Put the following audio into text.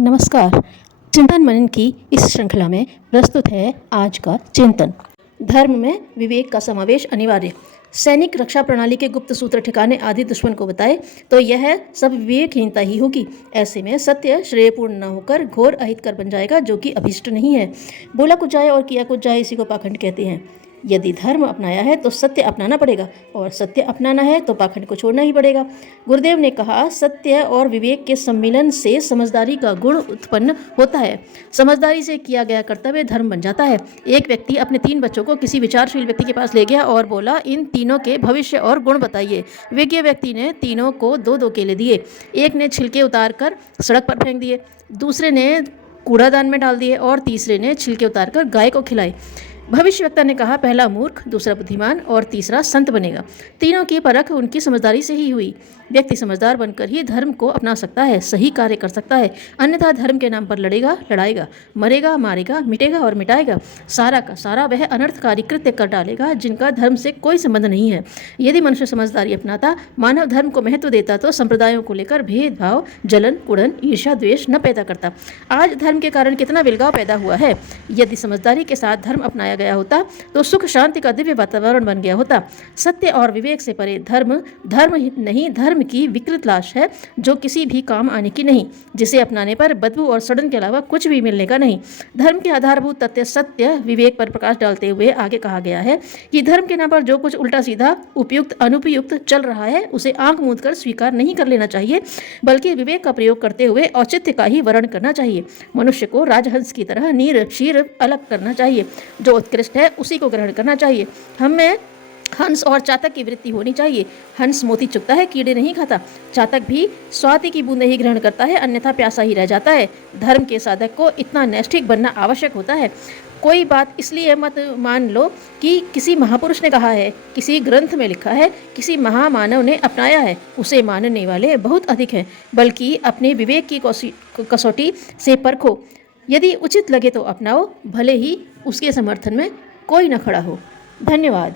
नमस्कार। चिंतन मनन की इस श्रृंखला में प्रस्तुत है आज का चिंतन। धर्म में विवेक का समावेश अनिवार्य। सैनिक रक्षा प्रणाली के गुप्त सूत्र ठिकाने आदि दुश्मन को बताए तो यह सब विवेकहीनता ही होगी। ऐसे में सत्य श्रेयपूर्ण न होकर घोर अहितकर बन जाएगा, जो कि अभिष्ट नहीं है। बोला कुछ जाए और किया कुछ जाए, इसी को पाखंड कहते हैं। यदि धर्म अपनाया है तो सत्य अपनाना पड़ेगा, और सत्य अपनाना है तो पाखंड को छोड़ना ही पड़ेगा। गुरुदेव ने कहा, सत्य और विवेक के सम्मिलन से समझदारी का गुण उत्पन्न होता है। समझदारी से किया गया कर्तव्य धर्म बन जाता है। एक व्यक्ति अपने 3 बच्चों को किसी विचारशील व्यक्ति के पास ले गया और बोला, इन तीनों के भविष्य और गुण बताइए। विज्ञ व्यक्ति ने तीनों को 2-2 केले दिए। एक ने छिलके उतार कर सड़क पर फेंक दिए, दूसरे ने कूड़ादान में डाल दिए और तीसरे ने छिलके उतार कर गाय को खिलाए। भविष्यवक्ता ने कहा, पहला मूर्ख, दूसरा बुद्धिमान और तीसरा संत बनेगा। तीनों की परख उनकी समझदारी से ही हुई। व्यक्ति समझदार बनकर ही धर्म को अपना सकता है, सही कार्य कर सकता है। अन्यथा धर्म के नाम पर लड़ेगा, लड़ाएगा, मरेगा, मारेगा, मिटेगा और मिटाएगा। सारा का सारा वह अनर्थकारी कृत्य कर डालेगा जिनका धर्म से कोई संबंध नहीं है। यदि मनुष्य समझदारी अपनाता, मानव धर्म को महत्व देता, तो संप्रदायों को लेकर भेदभाव, जलन, कुड़न, ईर्ष्या, द्वेष न पैदा करता। आज धर्म के कारण कितना विलगाव पैदा हुआ है। यदि समझदारी के साथ धर्म अपनाया गया होता तो सुख शांति का दिव्य वातावरण बन गया होता। सत्य और विवेक से परे धर्म नहीं, धर्म की विकृत लाश है, जो किसी भी काम आने की नहीं, जिसे अपनाने पर बदबू और सड़न के अलावा कुछ भी मिलने का नहीं। धर्म के आधारभूत तथ्य सत्य विवेक पर प्रकाश डालते हुए आगे कहा गया है कि धर्म के नाम पर जो कुछ उल्टा सीधा, उपयुक्त अनुपयुक्त चल रहा है, उसे आंख मूंद कर स्वीकार नहीं कर लेना चाहिए, बल्कि विवेक का प्रयोग करते हुए औचित्य का ही वर्ण करना चाहिए। मनुष्य को राजहंस की तरह नीर शीर अलग करना चाहिए। जो उत्कृष्ट है उसी को ग्रहण करना चाहिए। हमें हंस और चातक की वृत्ति होनी चाहिए। हंस मोती चुगता है, कीड़े नहीं खाता। चातक भी स्वाति की बूंदें ही ग्रहण करता है, अन्यथा प्यासा ही रह जाता है। धर्म के साधक को इतना नैष्ठिक बनना आवश्यक होता है। कोई बात इसलिए मत मान लो कि किसी महापुरुष ने कहा है, किसी ग्रंथ में लिखा है, किसी महामानव ने अपनाया है। उसे मानने वाले बहुत अधिक हैं, बल्कि अपने विवेक की कसौटी से परखो। यदि उचित लगे तो अपनाओ, भले ही उसके समर्थन में कोई न खड़ा हो। धन्यवाद।